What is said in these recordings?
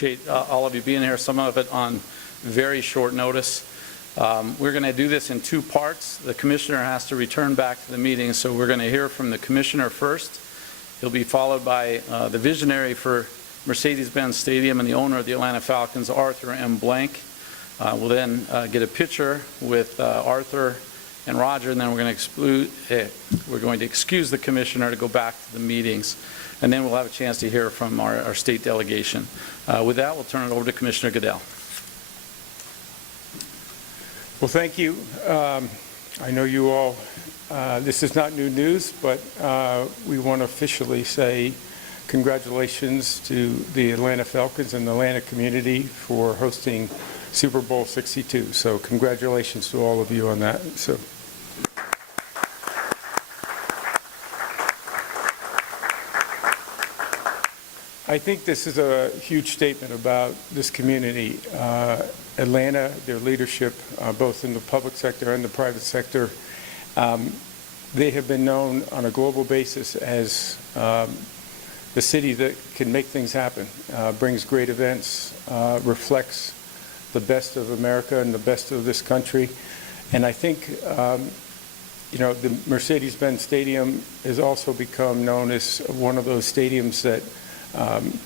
Appreciate all of you being here, some of it on very short notice. We're going to do this in two parts. The commissioner has to return back to the meeting, so we're going to hear from the commissioner first. He'll be followed by the visionary for Mercedes-Benz Stadium and the owner of the Atlanta Falcons, Arthur M. Blank. We'll then get a picture with Arthur and Roger, and then we're going to excuse the commissioner to go back to the meetings. And then we'll have a chance to hear from our state delegation. With that, we'll turn it over to Commissioner Goodell. Well, thank you. I know you all, this is not new news, but we want to officially say congratulations to the Atlanta Falcons and the Atlanta community for hosting Super Bowl 62. So congratulations to all of you on that. So. I think this is a huge statement about this community. Atlanta, their leadership, both in the public sector and the private sector, they have been known on a global basis as the city that can make things happen, brings great events, reflects the best of America and the best of this country. And I think, you know, the Mercedes-Benz Stadium has also become known as one of those stadiums that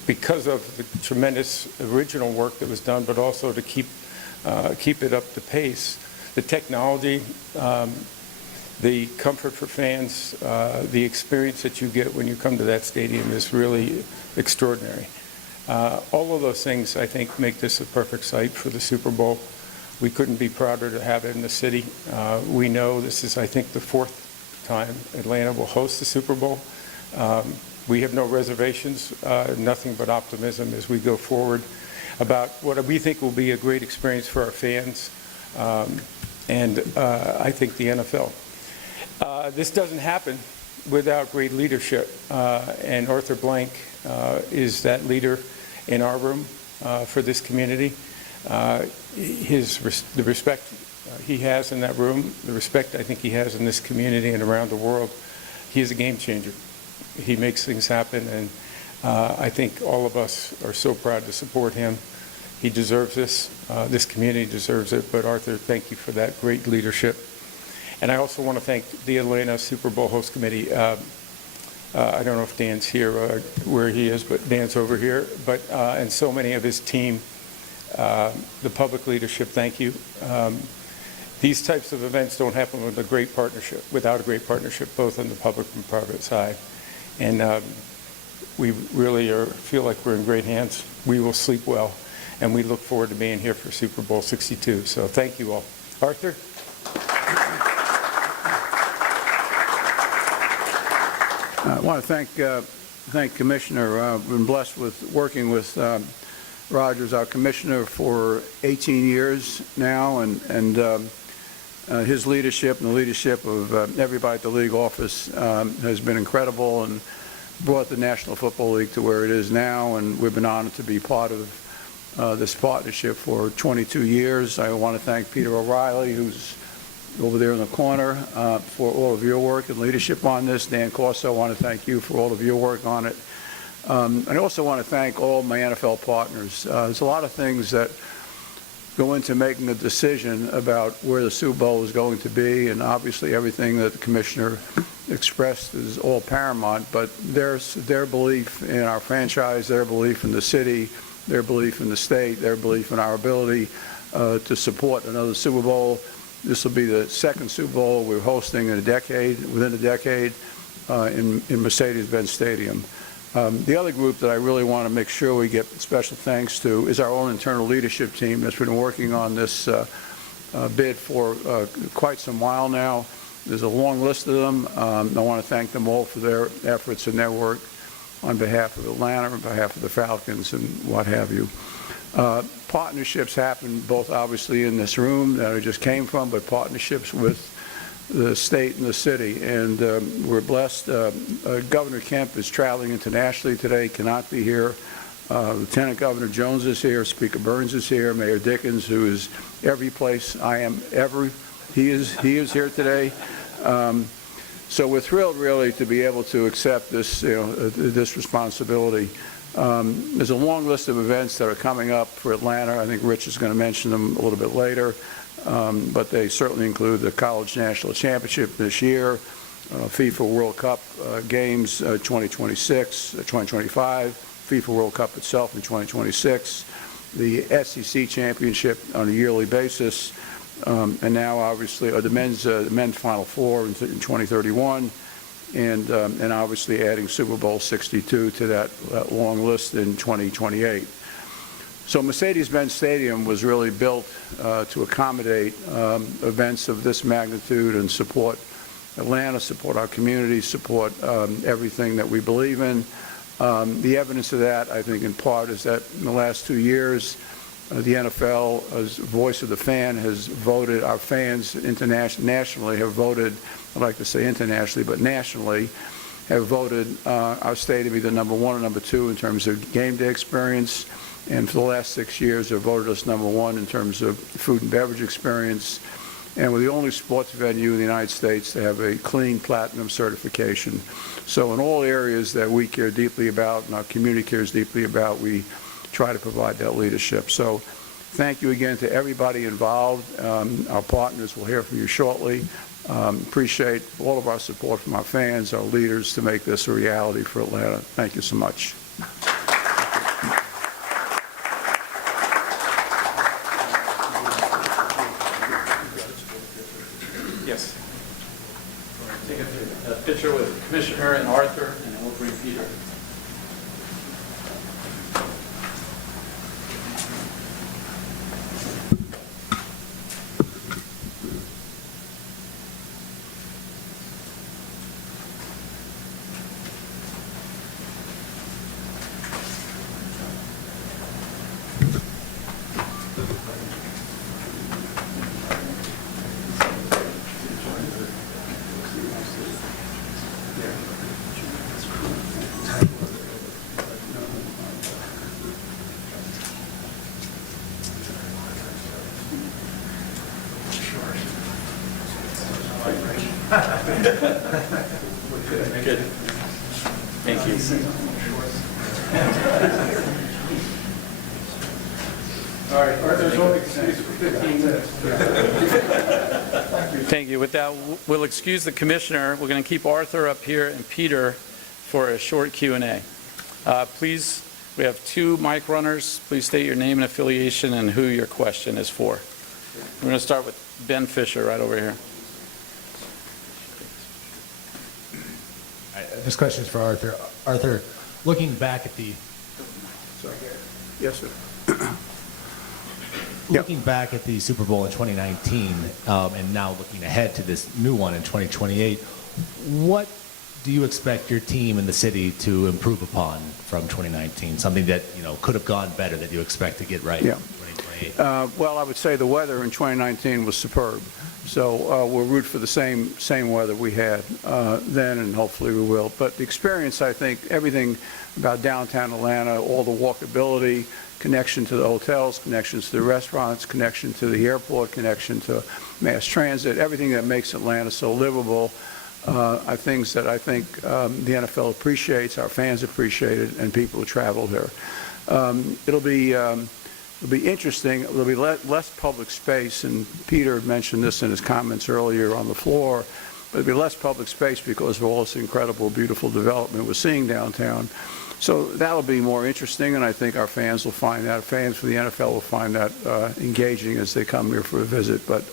because of the tremendous original work that was done, but also to keep it up to pace. The technology, the comfort for fans, the experience that you get when you come to that stadium is really extraordinary. All of those things, I think, make this a perfect site for the Super Bowl. We couldn't be prouder to have it in the city. We know this is, I think, the fourth time Atlanta will host the Super Bowl. We have no reservations, nothing but optimism as we go forward about what we think will be a great experience for our fans and I think the NFL. This doesn't happen without great leadership, and Arthur Blank is that leader in our room for this community. The respect he has in that room, the respect I think he has in this community and around the world, he is a game changer. He makes things happen, and I think all of us are so proud to support him. He deserves this. This community deserves it. But Arthur, thank you for that great leadership. And I also want to thank the Atlanta Super Bowl Host Committee. I don't know if Dan's here, where he is, but Dan's over here. But and so many of his team, the public leadership, thank you. These types of events don't happen with a great partnership, without a great partnership, both on the public and private side. And we really feel like we're in great hands. We will sleep well, and we look forward to being here for Super Bowl 62. So thank you all. Arthur? I want to thank Commissioner. I've been blessed with working with Rogers, our commissioner, for 18 years now, and his leadership and the leadership of everybody at the league office has been incredible and brought the National Football League to where it is now, and we've been honored to be part of this partnership for 22 years. I want to thank Peter O'Reilly, who's over there in the corner, for all of your work and leadership on this. Dan Corso, I want to thank you for all of your work on it. I also want to thank all my NFL partners. There's a lot of things that go into making a decision about where the Super Bowl is going to be, and obviously everything that the commissioner expressed is all paramount, but their belief in our franchise, their belief in the city, their belief in the state, their belief in our ability to support another Super Bowl. This will be the second Super Bowl we're hosting in within a decade in Mercedes-Benz Stadium. The other group that I really want to make sure we get special thanks to is our own internal leadership team that's been working on this bid for quite some while now. There's a long list of them. I want to thank them all for their efforts and their work on behalf of Atlanta, on behalf of the Falcons, and what have you. Partnerships happen both obviously in this room that I just came from, but partnerships with the state and the city, and we're blessed. Governor Kemp is traveling internationally today, cannot be here. Lieutenant Governor Jones is here, Speaker Burns is here, Mayor Dickens, who is every place I am ever. He is here today. So we're thrilled really to be able to accept this, this responsibility. There's a long list of events that are coming up for Atlanta. I think Rich is going to mention them a little bit later, but they certainly include the College National Championship this year, FIFA World Cup games 2026, 2025, FIFA World Cup itself in 2026, the SEC Championship on a yearly basis, and now obviously the men's Final Four in 2031, and obviously adding Super Bowl 62 to that long list in 2028. So Mercedes-Benz Stadium was really built to accommodate events of this magnitude and support Atlanta, support our community, support everything that we believe in. The evidence of that, I think, in part, is that in the last 2 years, the NFL, as voice of the fan, has voted, our fans nationally have voted, I'd like to say internationally, but nationally, have voted our stadium either number 1 or number 2 in terms of game day experience, and for the last 6 years have voted us number 1 in terms of food and beverage experience, and we're the only sports venue in the United States to have a clean platinum certification. So in all areas that we care deeply about and our community cares deeply about, we try to provide that leadership. So thank you again to everybody involved. Our partners will hear from you shortly. Appreciate all of our support from our fans, our leaders, to make this a reality for Atlanta. Thank you so much. Yes. Take a picture with Commissioner and Arthur, and then we'll bring Peter. Good. Thank you. All right, Arthur's only excuse for 15 minutes. Thank you. With that, we'll excuse the Commissioner. We're going to keep Arthur up here and Peter for a short Q&A. Please, we have 2 mic runners. Please state your name and affiliation and who your question is for. We're going to start with Ben Fisher right over here. This question is for Arthur. Arthur, looking back at the Yes, sir. looking back at the Super Bowl in 2019, and now looking ahead to this new one in 2028, what do you expect your team and the city to improve upon from 2019? Something that could have gone better that you expect to get right in 2028? Well, I would say the weather in 2019 was superb. So we'll root for the same weather we had then, and hopefully we will. But the experience, I think, everything about downtown Atlanta, all the walkability, connection to the hotels, connections to the restaurants, connection to the airport, connection to mass transit, everything that makes Atlanta so livable are things that I think the NFL appreciates, our fans appreciate it, and people who travel here. It'll be interesting. There'll be less public space, and Peter mentioned this in his comments earlier on the floor, but there'll be less public space because of all this incredible, beautiful development we're seeing downtown. So that'll be more interesting, and I think our fans will find that. Fans for the NFL will find that engaging as they come here for a visit. But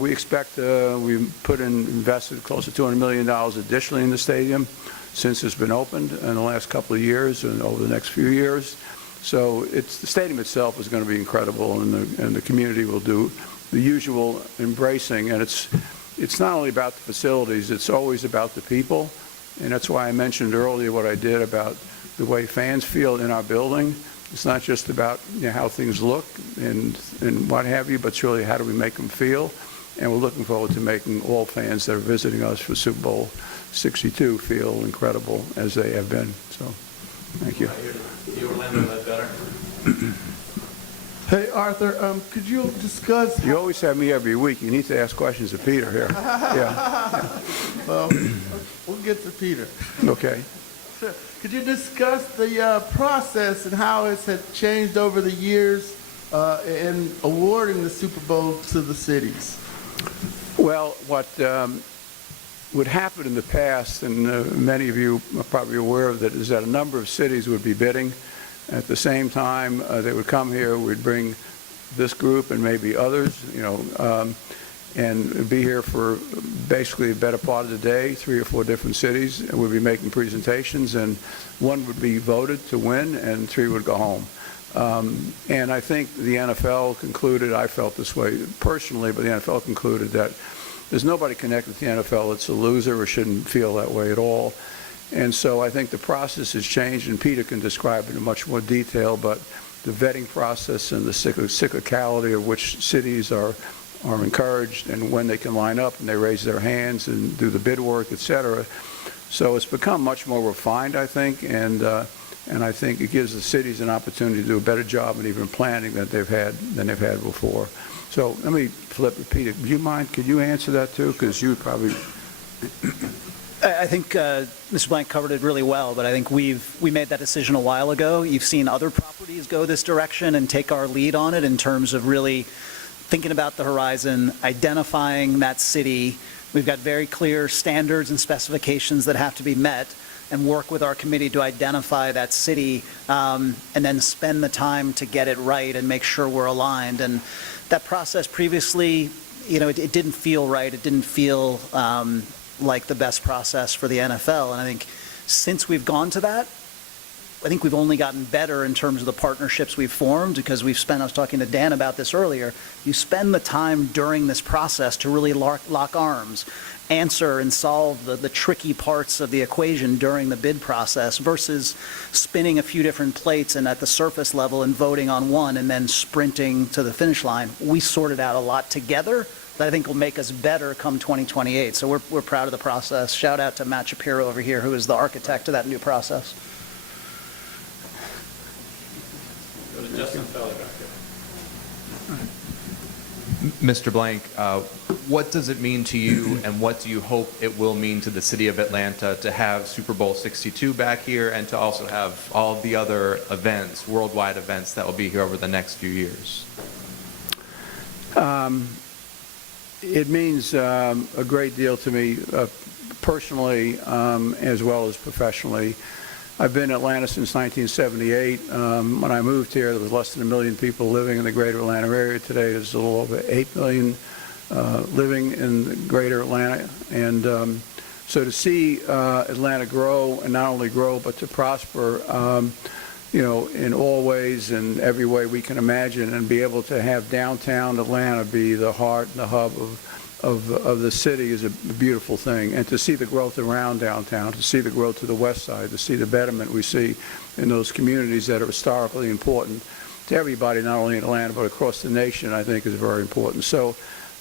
we expect, we've invested close to $200 million additionally in the stadium since it's been opened in the last couple of years and over the next few years. So the stadium itself is going to be incredible, and the community will do the usual embracing. And it's not only about the facilities, it's always about the people. And that's why I mentioned earlier what I did about the way fans feel in our building. It's not just about how things look and what have you, but it's really how do we make them feel. And we're looking forward to making all fans that are visiting us for Super Bowl 62 feel incredible as they have been. So, thank you. You, Orlando, that better? Hey, Arthur, could you discuss... You always have me every week. You need to ask questions of Peter here. Yeah. Well, we'll get to Peter. Okay. Sure. Could you discuss the process and how it's had changed over the years in awarding the Super Bowl to the cities? Well, what would happen in the past, and many of you are probably aware of that, is that a number of cities would be bidding. At the same time, they would come here, we'd bring this group and maybe others, and be here for basically the better part of the day, 3 or 4 different cities, and we'd be making presentations, and one would be voted to win, and 3 would go home. And I think the NFL concluded, I felt this way personally, but the NFL concluded that there's nobody connected to the NFL that's a loser or shouldn't feel that way at all. And so I think the process has changed, and Peter can describe it in much more detail, but the vetting process and the cyclicality of which cities are encouraged and when they can line up and they raise their hands and do the bid work, et cetera. So it's become much more refined, I think, and I think it gives the cities an opportunity to do a better job in even planning than they've had before. So let me flip it. Peter, do you mind? Could you answer that too? Because you probably... I think Mr. Blank covered it really well, but I think we made that decision a while ago. You've seen other properties go this direction and take our lead on it in terms of really thinking about the horizon, identifying that city. We've got very clear standards and specifications that have to be met, and work with our committee to identify that city, and then spend the time to get it right and make sure we're aligned. And that process previously, it didn't feel right. It didn't feel like the best process for the NFL. And I think since we've gone to that, I think we've only gotten better in terms of the partnerships we've formed, because we've spent, I was talking to Dan about this earlier, you spend the time during this process to really lock arms, answer and solve the tricky parts of the equation during the bid process versus spinning a few different plates and at the surface level and voting on one and then sprinting to the finish line. We sorted out a lot together that I think will make us better come 2028. So we're proud of the process. Shout out to Matt Shapiro over here, who is the architect of that new process. Go to Justin Felly back there. Mr. Blank, what does it mean to you, and what do you hope it will mean to the city of Atlanta to have Super Bowl 62 back here and to also have all of the other events, worldwide events, that will be here over the next few years? It means a great deal to me personally as well as professionally. I've been in Atlanta since 1978. When I moved here, there was less than 1 million people living in the greater Atlanta area. Today, there's a little over 8 million living in the greater Atlanta. And so to see Atlanta grow, and not only grow, but to prosper, in all ways and every way we can imagine, and be able to have downtown Atlanta be the heart and the hub of the city is a beautiful thing. And to see the growth around downtown, to see the growth to the west side, to see the betterment we see in those communities that are historically important to everybody, not only in Atlanta, but across the nation, I think is very important. So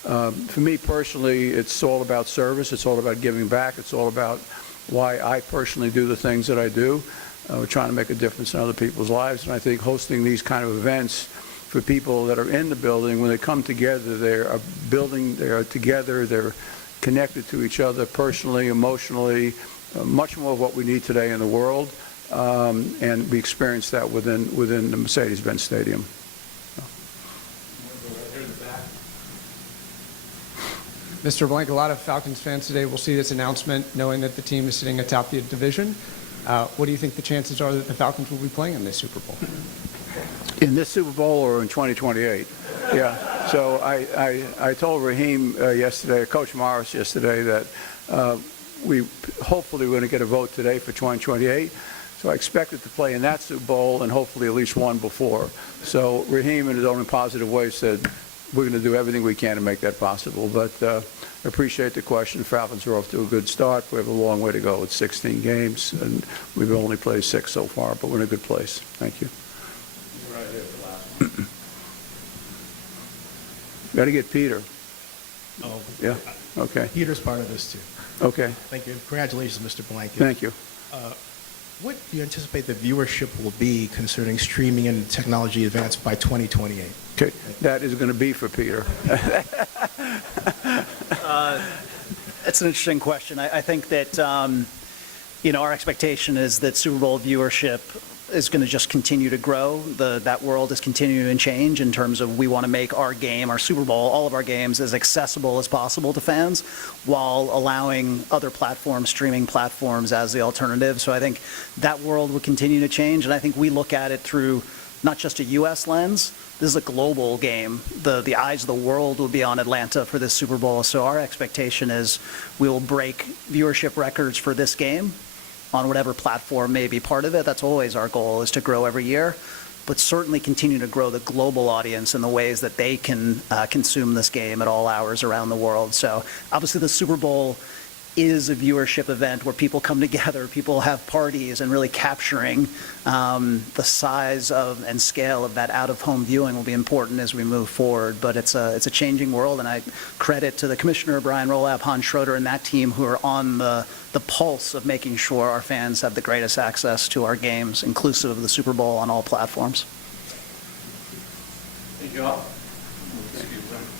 for me personally, it's all about service. It's all about giving back. It's all about why I personally do the things that I do. We're trying to make a difference in other people's lives, and I think hosting these kind of events for people that are in the building, when they come together, they are together, they're connected to each other personally, emotionally, much more of what we need today in the world, and we experience that within the Mercedes-Benz Stadium. Mr. Blank, a lot of Falcons fans today will see this announcement knowing that the team is sitting atop the division. What do you think the chances are that the Falcons will be playing in this Super Bowl? In this Super Bowl or in 2028? Yeah. So I told Raheem yesterday, Coach Morris yesterday, that we hopefully we're going to get a vote today for 2028. So I expected to play in that Super Bowl and hopefully at least one before. So Raheem, in his own positive way, said we're going to do everything we can to make that possible. But I appreciate the question. Falcons are off to a good start. We have a long way to go. It's 16 games, and we've only played 6 so far, but we're in a good place. Thank you. Right here, the last one. Got to get Peter. Oh, Yeah. Okay. Peter's part of this too. Okay. Thank you. Congratulations, Mr. Blanket. Thank you. What do you anticipate the viewership will be concerning streaming and technology advance by 2028? Okay. That is going to be for Peter. It's an interesting question. I think that Our expectation is that Super Bowl viewership is going to just continue to grow. That world is continuing to change in terms of we want to make our game, our Super Bowl, all of our games as accessible as possible to fans while allowing other platforms, streaming platforms as the alternative. So I think that world will continue to change, and I think we look at it through not just a U.S. lens. This is a global game. The eyes of the world will be on Atlanta for this Super Bowl. So our expectation is we will break viewership records for this game on whatever platform may be part of it. That's always our goal, is to grow every year, but certainly continue to grow the global audience in the ways that they can consume this game at all hours around the world. So obviously the Super Bowl is a viewership event where people come together, people have parties, and really capturing the size of and scale of that out-of-home viewing will be important as we move forward. But it's a changing world, and I credit to the Commissioner, Brian Rolab, Hans Schroeder, and that team who are on the pulse of making sure our fans have the greatest access to our games, inclusive of the Super Bowl on all platforms. Thank you all.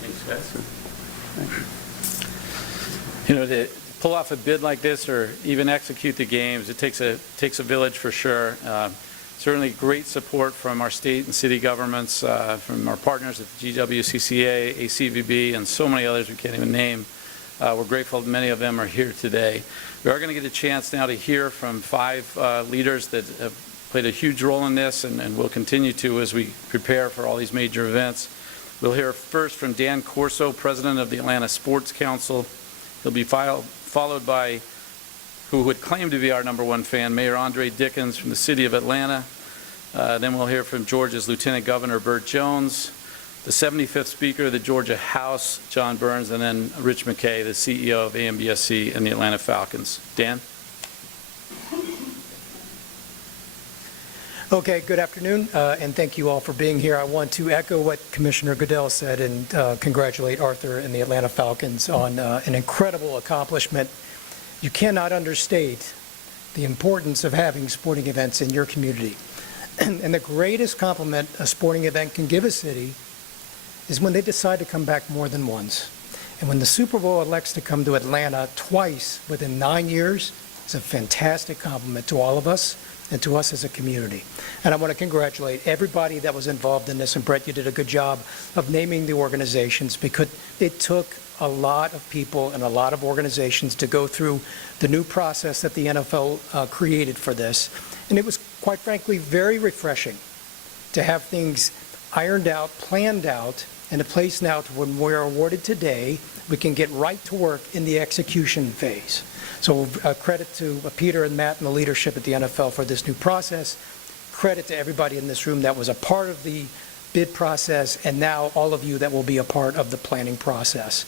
Thanks, guys. To pull off a bid like this or even execute the games, it takes a village for sure. Certainly great support from our state and city governments, from our partners at the GWCCA, ACVB, and so many others we can't even name. We're grateful that many of them are here today. We are going to get a chance now to hear from 5 leaders that have played a huge role in this and will continue to as we prepare for all these major events. We'll hear first from Dan Corso, President of the Atlanta Sports Council. He'll be followed by who would claim to be our #1 fan, Mayor Andre Dickens from the city of Atlanta. Then we'll hear from Georgia's Lieutenant Governor Burt Jones, the 75th Speaker of the Georgia House, John Burns, and then Rich McKay, the CEO of AMBSC and the Atlanta Falcons. Dan? Okay, good afternoon, and thank you all for being here. I want to echo what Commissioner Goodell said and congratulate Arthur and the Atlanta Falcons on an incredible accomplishment. You cannot understate the importance of having sporting events in your community. And the greatest compliment a sporting event can give a city is when they decide to come back more than once. And when the Super Bowl elects to come to Atlanta twice within 9 years, it's a fantastic compliment to all of us and to us as a community. And I want to congratulate everybody that was involved in this. And Brett, you did a good job of naming the organizations, because it took a lot of people and a lot of organizations to go through the new process that the NFL created for this. And it was, quite frankly, very refreshing to have things ironed out, planned out, in a place now to when we're awarded today, we can get right to work in the execution phase. So credit to Peter and Matt and the leadership at the NFL for this new process. Credit to everybody in this room that was a part of the bid process, and now all of you that will be a part of the planning process.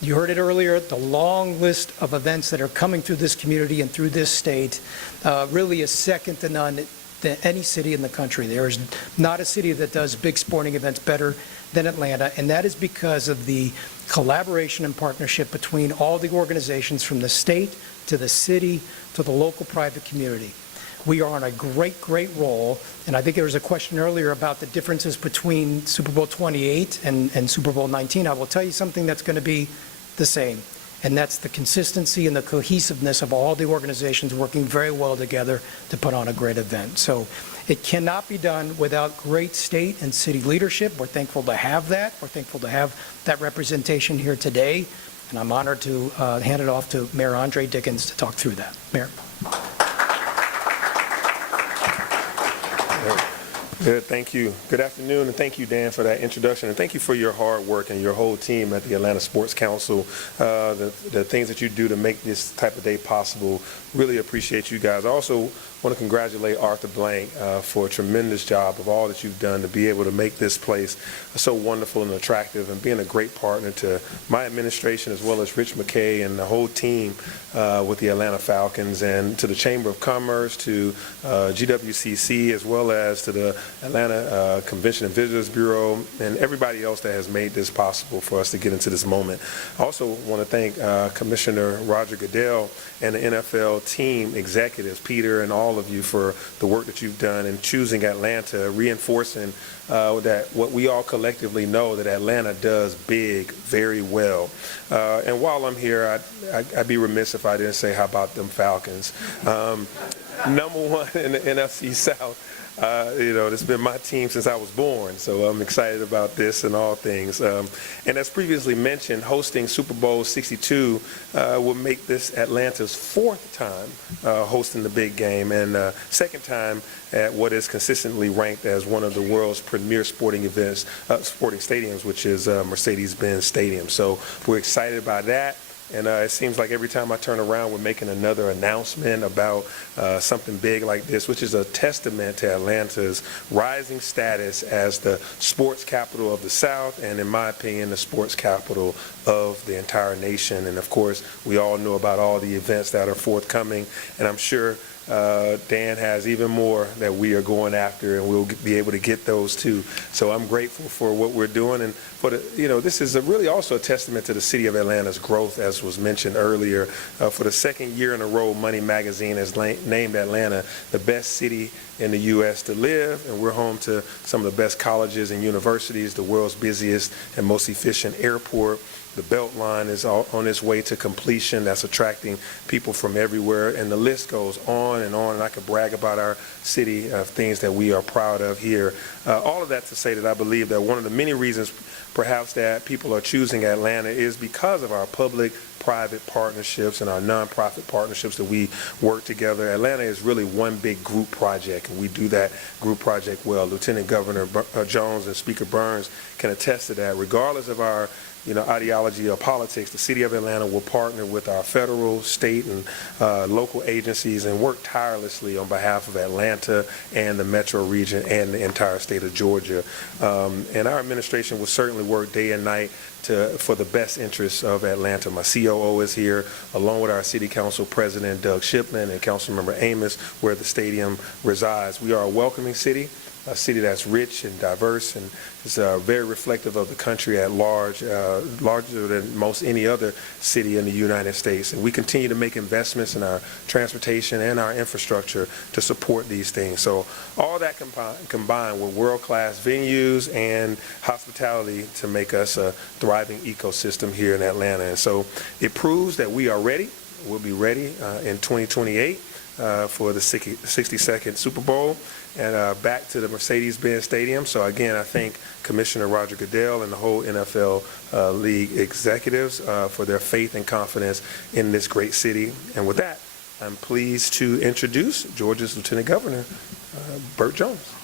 You heard it earlier, the long list of events that are coming through this community and through this state really is second to none than any city in the country. There is not a city that does big sporting events better than Atlanta, and that is because of the collaboration and partnership between all the organizations, from the state to the city to the local private community. We are on a great, great roll, and I think there was a question earlier about the differences between Super Bowl 28 and Super Bowl 19. I will tell you something that's going to be the same, and that's the consistency and the cohesiveness of all the organizations working very well together to put on a great event. So it cannot be done without great state and city leadership. We're thankful to have that. We're thankful to have that representation here today, and I'm honored to hand it off to Mayor Andre Dickens to talk through that. Mayor. Good, thank you. Good afternoon, and thank you, Dan, for that introduction, and thank you for your hard work and your whole team at the Atlanta Sports Council. The things that you do to make this type of day possible, really appreciate you guys. I also want to congratulate Arthur Blank for a tremendous job of all that you've done to be able to make this place so wonderful and attractive, and being a great partner to my administration as well as Rich McKay and the whole team with the Atlanta Falcons, and to the Chamber of Commerce, to GWCC, as well as to the Atlanta Convention and Visitors Bureau, and everybody else that has made this possible for us to get into this moment. I also want to thank Commissioner Roger Goodell and the NFL team executives, Peter and all of you, for the work that you've done in choosing Atlanta, reinforcing that what we all collectively know, that Atlanta does big very well. And while I'm here, I'd be remiss if I didn't say, how about them Falcons? Number one in the NFC South. It's been my team since I was born, so I'm excited about this and all things. And as previously mentioned, hosting Super Bowl 62 will make this Atlanta's fourth time hosting the big game, and second time at what is consistently ranked as one of the world's premier sporting stadiums, which is Mercedes-Benz Stadium. So we're excited about that. And it seems like every time I turn around, we're making another announcement about something big like this, which is a testament to Atlanta's rising status as the sports capital of the South, and in my opinion, the sports capital of the entire nation. And of course, we all know about all the events that are forthcoming, and I'm sure Dan has even more that we are going after, and we'll be able to get those too. So I'm grateful for what we're doing, and for this is really also a testament to the city of Atlanta's growth, as was mentioned earlier. For the second year in a row, Money Magazine has named Atlanta the best city in the U.S. to live, and we're home to some of the best colleges and universities, the world's busiest and most efficient airport. The Beltline is on its way to completion. That's attracting people from everywhere, and the list goes on, and I could brag about our city of things that we are proud of here. All of that to say that I believe that one of the many reasons perhaps that people are choosing Atlanta is because of our public-private partnerships and our nonprofit partnerships that we work together. Atlanta is really one big group project, and we do that group project well. Lieutenant Governor Jones and Speaker Burns can attest to that. Regardless of our ideology or politics, the city of Atlanta will partner with our federal, state, and local agencies and work tirelessly on behalf of Atlanta and the metro region and the entire state of Georgia. And our administration will certainly work day and night for the best interests of Atlanta. My COO is here, along with our City Council President Doug Shipman and Councilmember Amos, where the stadium resides. We are a welcoming city, a city that's rich and diverse, and is very reflective of the country at large, larger than most any other city in the United States. And we continue to make investments in our transportation and our infrastructure to support these things. So all that combined with world-class venues and hospitality to make us a thriving ecosystem here in Atlanta. And so it proves that we are ready. We'll be ready in 2028 for the 62nd Super Bowl, and back to the Mercedes-Benz Stadium. So again, I thank Commissioner Roger Goodell and the whole NFL league executives for their faith and confidence in this great city. And with that, I'm pleased to introduce Georgia's Lieutenant Governor, Burt Jones.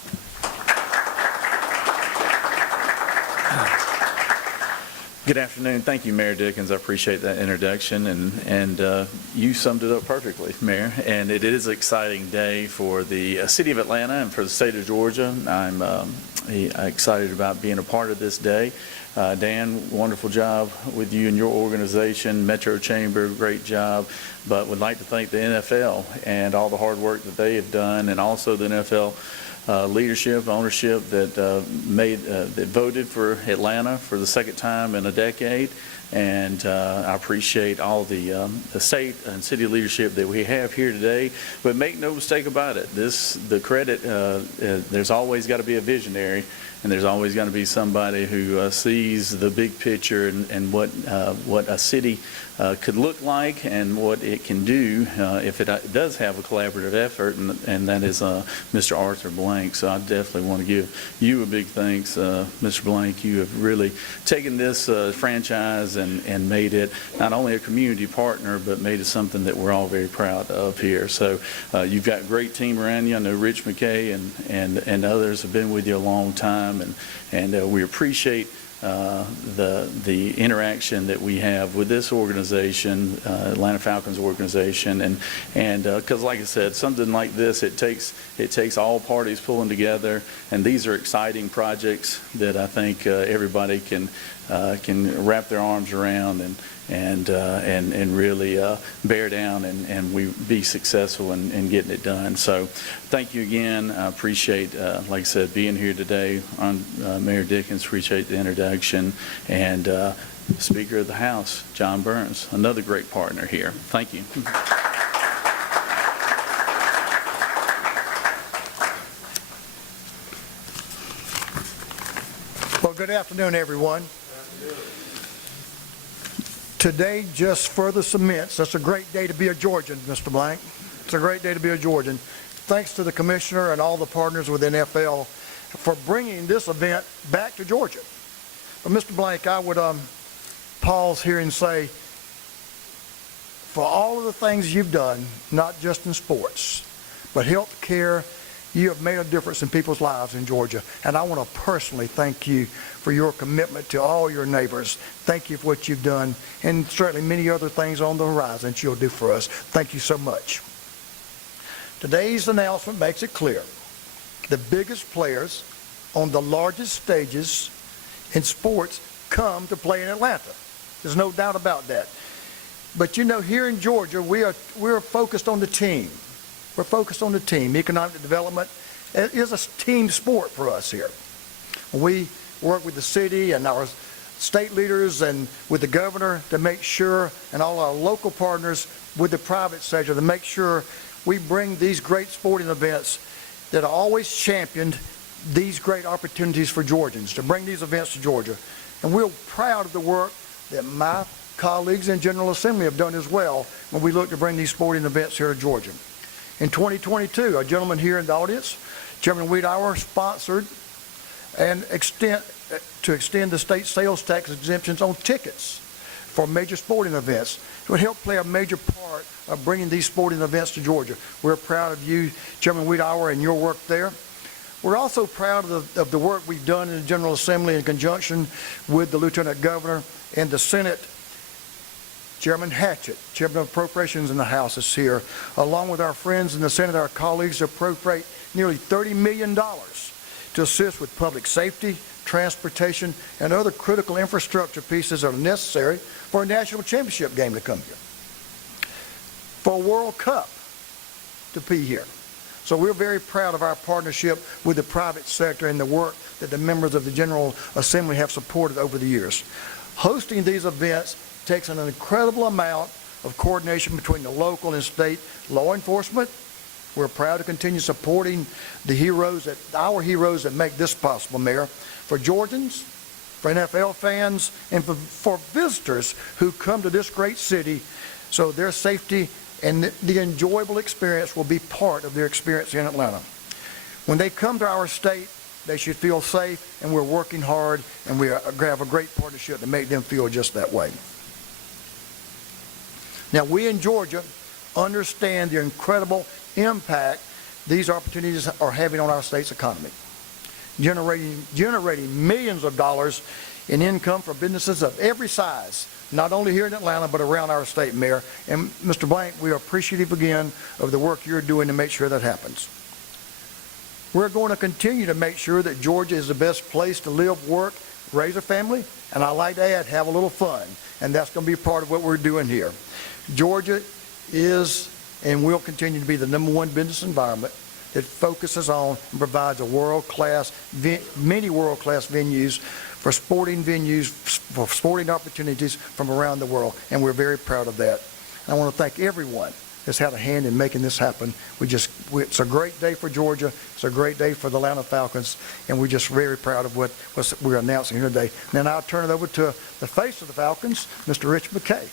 Good afternoon. Thank you, Mayor Dickens. I appreciate that introduction, and you summed it up perfectly, Mayor. And it is an exciting day for the city of Atlanta and for the state of Georgia. I'm excited about being a part of this day. Dan, wonderful job with you and your organization. Metro Chamber, great job. But would like to thank the NFL and all the hard work that they have done, and also the NFL leadership, ownership that that voted for Atlanta for the second time in a decade. And I appreciate all the state and city leadership that we have here today. But make no mistake about it, the credit, there's always got to be a visionary, and there's always going to be somebody who sees the big picture and what a city could look like and what it can do if it does have a collaborative effort, and that is Mr. Arthur Blank. So I definitely want to give you a big thanks, Mr. Blank. You have really taken this franchise and made it not only a community partner, but made it something that we're all very proud of here. So you've got a great team around you. I know Rich McKay and others have been with you a long time, and we appreciate the interaction that we have with this organization, Atlanta Falcons organization, and because like I said, something like this, it takes all parties pulling together, and these are exciting projects that I think everybody can wrap their arms around and really bear down and we be successful in getting it done. So thank you again. I appreciate, like I said, being here today. On Mayor Dickens, appreciate the introduction. And Speaker of the House, John Burns, another great partner here. Thank you. Well, good afternoon, everyone. Today just further cements, that's a great day to be a Georgian, Mr. Blank. It's a great day to be a Georgian. Thanks to the Commissioner and all the partners within FL for bringing this event back to Georgia. But Mr. Blank, I would pause here and say, for all of the things you've done, not just in sports, but health care, you have made a difference in people's lives in Georgia. And I want to personally thank you for your commitment to all your neighbors. Thank you for what you've done, and certainly many other things on the horizon that you'll do for us. Thank you so much. Today's announcement makes it clear. The biggest players on the largest stages in sports come to play in Atlanta. There's no doubt about that. But you know, here in Georgia, we're focused on the team. We're focused on the team. Economic development is a team sport for us here. We work with the city and our state leaders and with the governor to make sure, and all our local partners with the private sector to make sure we bring these great sporting events that are always championed, these great opportunities for Georgians, to bring these events to Georgia. And we're proud of the work that my colleagues in General Assembly have done as well when we look to bring these sporting events here to Georgia. In 2022, a gentleman here in the audience, Chairman Wiedauer, sponsored and extend the state sales tax exemptions on tickets for major sporting events. It would help play a major part of bringing these sporting events to Georgia. We're proud of you, Chairman Wiedauer, and your work there. We're also proud of the work we've done in the General Assembly in conjunction with the Lieutenant Governor and the Senate. Chairman Hatchett, Chairman of Appropriations in the House, is here, along with our friends in the Senate, our colleagues, to appropriate nearly $30 million to assist with public safety, transportation, and other critical infrastructure pieces that are necessary for a national championship game to come here, for a World Cup to be here. So we're very proud of our partnership with the private sector and the work that the members of the General Assembly have supported over the years. Hosting these events takes an incredible amount of coordination between the local and state law enforcement. We're proud to continue supporting our heroes that make this possible, Mayor. For Georgians, for NFL fans, and for visitors who come to this great city, so their safety and the enjoyable experience will be part of their experience in Atlanta. When they come to our state, they should feel safe, and we're working hard, and we have a great partnership to make them feel just that way. Now, we in Georgia understand the incredible impact these opportunities are having on our state's economy, generating millions of dollars in income for businesses of every size, not only here in Atlanta, but around our state, Mayor. And Mr. Blank, we are appreciative again of the work you're doing to make sure that happens. We're going to continue to make sure that Georgia is the best place to live, work, raise a family, and I like to add, have a little fun. And that's going to be part of what we're doing here. Georgia is and will continue to be the #1 business environment that focuses on and provides a many world-class venues for sporting opportunities from around the world, and we're very proud of that. And I want to thank everyone that's had a hand in making this happen. It's a great day for Georgia. It's a great day for the Atlanta Falcons, and we're just very proud of what we're announcing here today. And then I'll turn it over to the face of the Falcons, Mr. Rich McKay,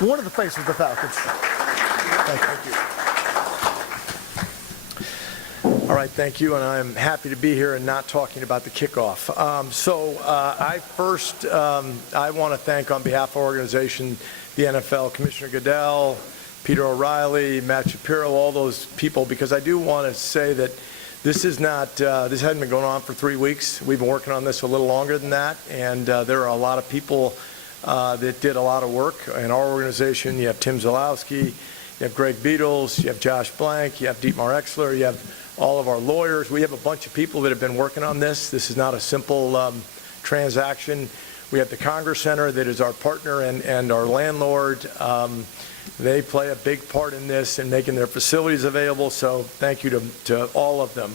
one of the faces of the Falcons. Thank you. All right, thank you, and I'm happy to be here and not talking about the kickoff. I want to thank, on behalf of our organization, the NFL, Commissioner Goodell, Peter O'Reilly, Matt Shapiro, all those people, because I do want to say that this hadn't been going on for 3 weeks. We've been working on this a little longer than that, and there are a lot of people that did a lot of work in our organization. You have Tim Zalowski, you have Greg Beatles, you have Josh Blank, you have Dietmar Exler, you have all of our lawyers. We have a bunch of people that have been working on this. This is not a simple transaction. We have the Congress Center that is our partner and our landlord. They play a big part in this and making their facilities available, so thank you to all of them.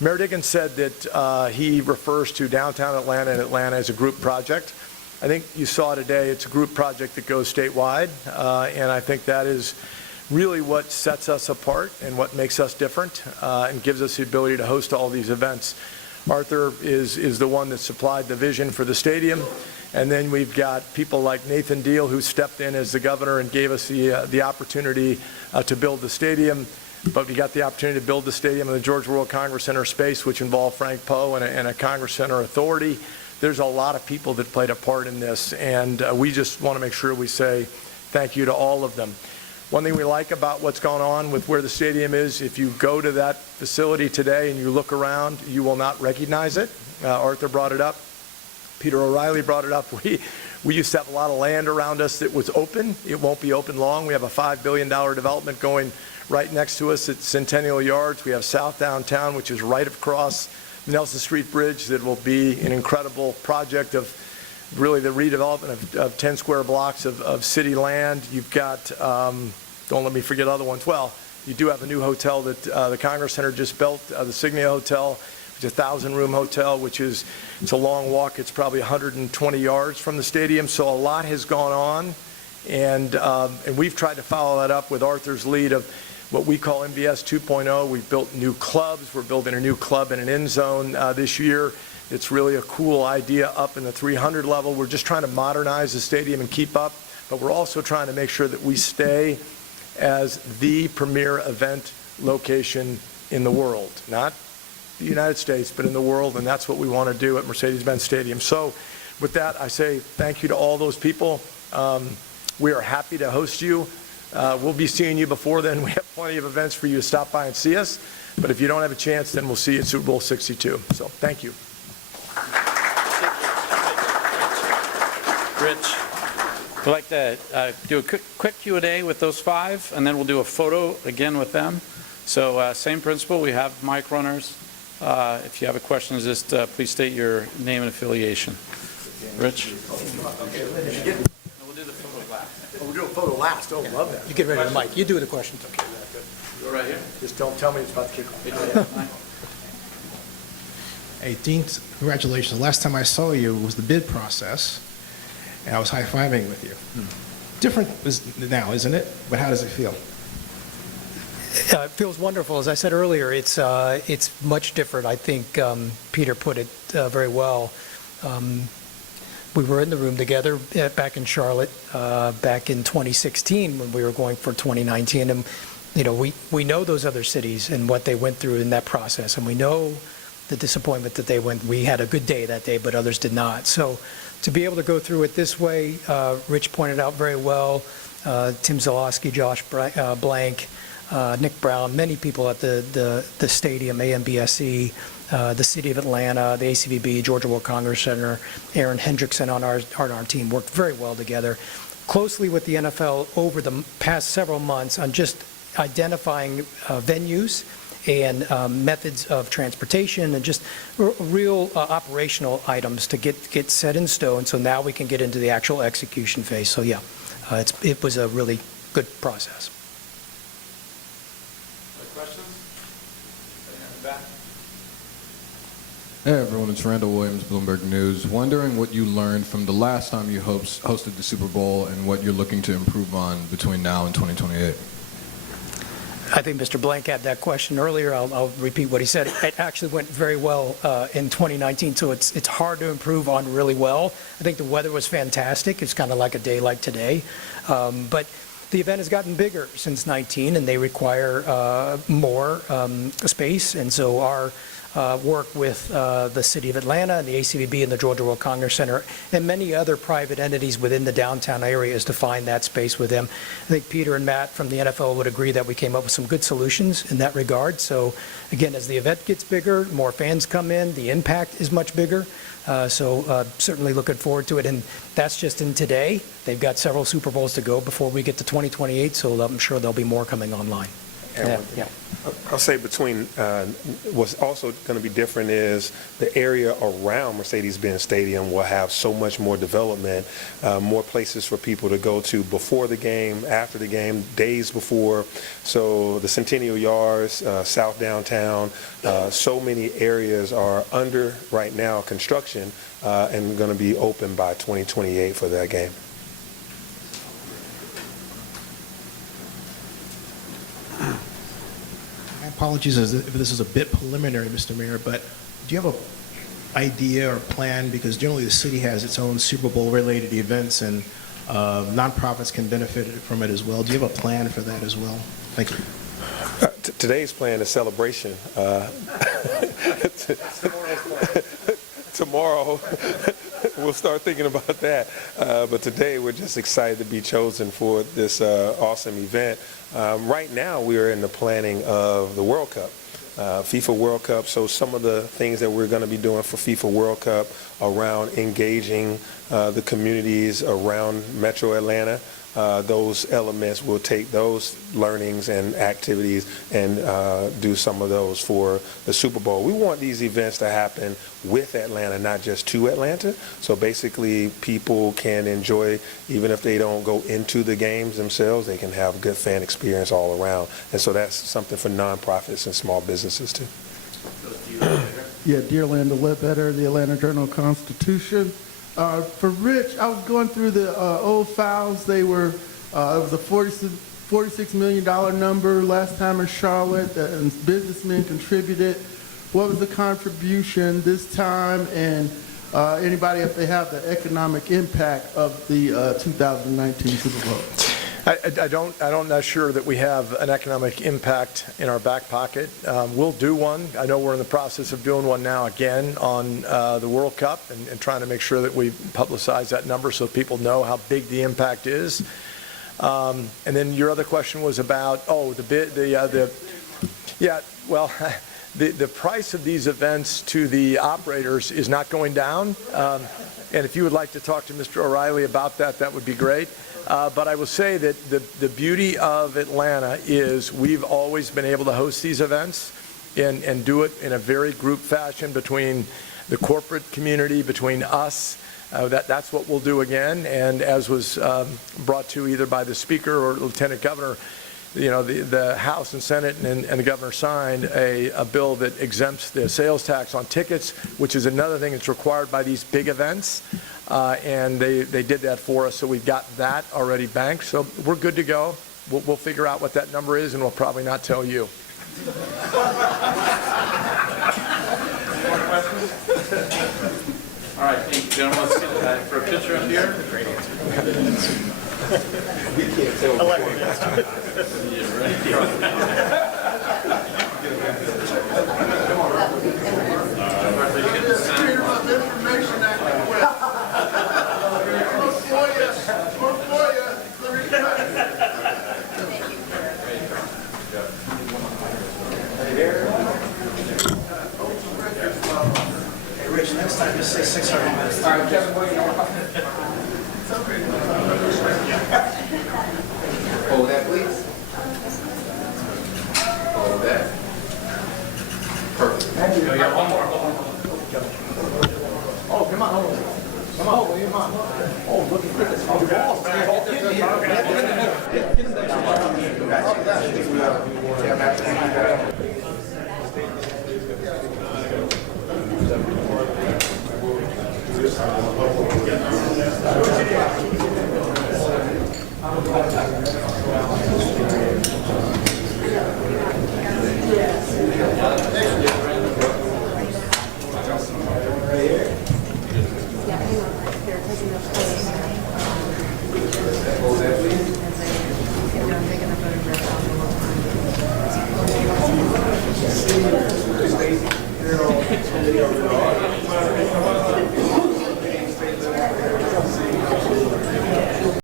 Mayor Diggins said that he refers to downtown Atlanta and Atlanta as a group project. I think you saw today it's a group project that goes statewide, and I think that is really what sets us apart and what makes us different and gives us the ability to host all these events. Arthur is the one that supplied the vision for the stadium, and then we've got people like Nathan Deal, who stepped in as the governor and gave us the opportunity to build the stadium. But we got the opportunity to build the stadium in the George World Congress Center space, which involved Frank Poe and a Congress Center authority. There's a lot of people that played a part in this, and we just want to make sure we say thank you to all of them. One thing we like about what's going on with where the stadium is, if you go to that facility today and you look around, you will not recognize it. Arthur brought it up. Peter O'Reilly brought it up. We used to have a lot of land around us that was open. It won't be open long. We have a $5 billion development going right next to us at Centennial Yards. We have South Downtown, which is right across the Nelson Street Bridge, that will be an incredible project of really the redevelopment of 10 square blocks of city land. You've got, don't let me forget other ones. Well, you do have a new hotel that the Congress Center just built, the Signia Hotel, which is a 1,000-room hotel, it's a long walk. It's probably 120 yards from the stadium. So a lot has gone on, and we've tried to follow that up with Arthur's lead of what we call MBS 2.0. We've built new clubs. We're building a new club in an end zone this year. It's really a cool idea up in the 300 level. We're just trying to modernize the stadium and keep up, but we're also trying to make sure that we stay as the premier event location in the world, not the United States, but in the world, and that's what we want to do at Mercedes-Benz Stadium. So with that, I say thank you to all those people. We are happy to host you. We'll be seeing you before then. We have plenty of events for you to stop by and see us, but if you don't have a chance, then we'll see you at Super Bowl 62. So thank you. Rich, we'd like to do a quick Q&A with those five, and then we'll do a photo again with them. So same principle, we have mic runners. If you have a question, just please state your name and affiliation. Rich? We'll do the photo last. Oh, we'll do a photo last. Oh, love that. You get ready to mic. You do the questions. Okay, good. Go right here. Just don't tell me it's about to kick off. Hey, Dean, congratulations. The last time I saw you was the bid process, and I was high-fiving with you. Different now, isn't it? But how does it feel? It feels wonderful. As I said earlier, it's much different. I think Peter put it very well. We were in the room together back in Charlotte back in 2016 when we were going for 2019, and we know those other cities and what they went through in that process, and we know the disappointment that they went. We had a good day that day, but others did not. So to be able to go through it this way, Rich pointed out very well, Tim Zalowski, Josh Blank, Nick Brown, many people at the stadium, AMBSE, the City of Atlanta, the ACVB, Georgia World Congress Center, Aaron Hendrickson on our team worked very well together, closely with the NFL over the past several months on just identifying venues and methods of transportation and just real operational items to get set in stone. So now we can get into the actual execution phase. So yeah, it was a really good process. Questions? In the back. Hey everyone, it's Randall Williams, Bloomberg News. Wondering what you learned from the last time you hosted the Super Bowl and what you're looking to improve on between now and 2028. I think Mr. Blank had that question earlier. I'll repeat what he said. It actually went very well in 2019, so it's hard to improve on really well. I think the weather was fantastic. It's kind of like a day like today. But the event has gotten bigger since 19, and they require more space. And so our work with the City of Atlanta and the ACVB and the Georgia World Congress Center and many other private entities within the downtown area is to find that space with them. I think Peter and Matt from the NFL would agree that we came up with some good solutions in that regard. So again, as the event gets bigger, more fans come in, the impact is much bigger. So certainly looking forward to it. And that's just in today. They've got several Super Bowls to go before we get to 2028, so I'm sure there'll be more coming online. I'll say between, what's also going to be different is the area around Mercedes-Benz Stadium will have so much more development, more places for people to go to before the game, after the game, days before. So the Centennial Yards, South Downtown, so many areas are under right now construction and going to be open by 2028 for that game. Apologies if this is a bit preliminary, Mr. Mayor, but do you have an idea or plan? Because generally the city has its own Super Bowl-related events, and nonprofits can benefit from it as well. Do you have a plan for that as well? Thank you. Today's plan is celebration. Tomorrow, we'll start thinking about that. But today, we're just excited to be chosen for this awesome event. Right now, we are in the planning of the World Cup, FIFA World Cup. So some of the things that we're going to be doing for FIFA World Cup around engaging the communities around Metro Atlanta, those elements, will take those learnings and activities and do some of those for the Super Bowl. We want these events to happen with Atlanta, not just to Atlanta. So basically, people can enjoy, even if they don't go into the games themselves, they can have a good fan experience all around. And so that's something for nonprofits and small businesses too. Yeah, Dear Land, Ledbetter, the Atlanta Journal-Constitution. For Rich, I was going through the old files. They were, it was a $46 million number last time in Charlotte, and businessmen contributed. What was the contribution this time, and anybody, if they have the economic impact of the 2019 Super Bowl? I'm not sure that we have an economic impact in our back pocket. We'll do one. I know we're in the process of doing one now again on the World Cup and trying to make sure that we publicize that number so people know how big the impact is. And then your other question was about, the price of these events to the operators is not going down. And if you would like to talk to Mr. O'Reilly about that, that would be great. But I will say that the beauty of Atlanta is we've always been able to host these events and do it in a very group fashion between the corporate community, between us. That's what we'll do again. And as was brought to either by the Speaker or Lieutenant Governor, the House and Senate and the Governor signed a bill that exempts the sales tax on tickets, which is another thing that's required by these big events. And they did that for us, so we've got that already banked. So we're good to go. We'll figure out what that number is, and we'll probably not tell you. All right, thank you, gentlemen. Let's get for a picture up here. Great answer. We can't tell. Rich, next time just say 600 minutes. All right, Kevin, Hold that, please. Hold that. Perfect. Thank you. We got one more. Oh, come on, hold on. Come on, come on. Oh, look at this. Oh, the ball.